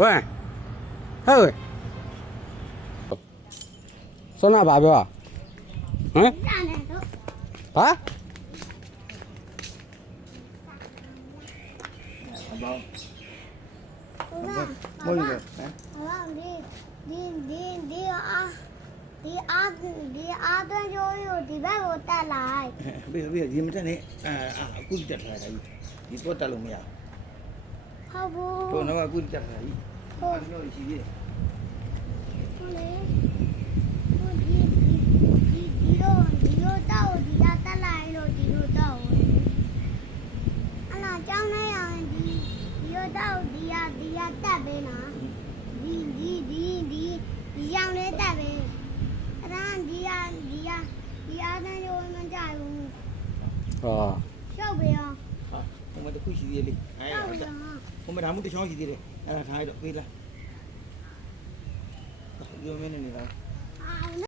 喂，嘿，说那爸爸，嗯，啊？冇呢個，ဒီအားသွင်းကျိုးကိုဒီဘက်ကိုတက်လိုက် ပြီးဒီမတက်နဲ့အခုတက်လာတာကြီးဒီတော့တက်လို့မရ ဟုတ်ဘူး ဘူးတော့အခုတက်လာကြီးဟုတ်လို့ရှိသေးတယ် ဟုတ်လေဟိုဒီလိုတော့ဒီကတက်လိုက်လို့ဒီလိုတော့အလားကြောင်းနေအောင်ဒီလိုတော့ဒီကတက်ပေးနော်ဒီရောင်လေးတက်ပေးအဲ့ဒါဒီအားသွင်းကျိုးမကြဘူး 哦， ရှုပ်ပေးအောင် ဟိုမှာတခုရှိသေးတယ်လေအဲ ရှုပ်ပေးအောင် ဟိုမှာဒါမှမဟုတ်တချောင်းရှိသေးတယ်အဲ့ဒါထားရတော့ပေးလားဒီမင်းနေနေတာ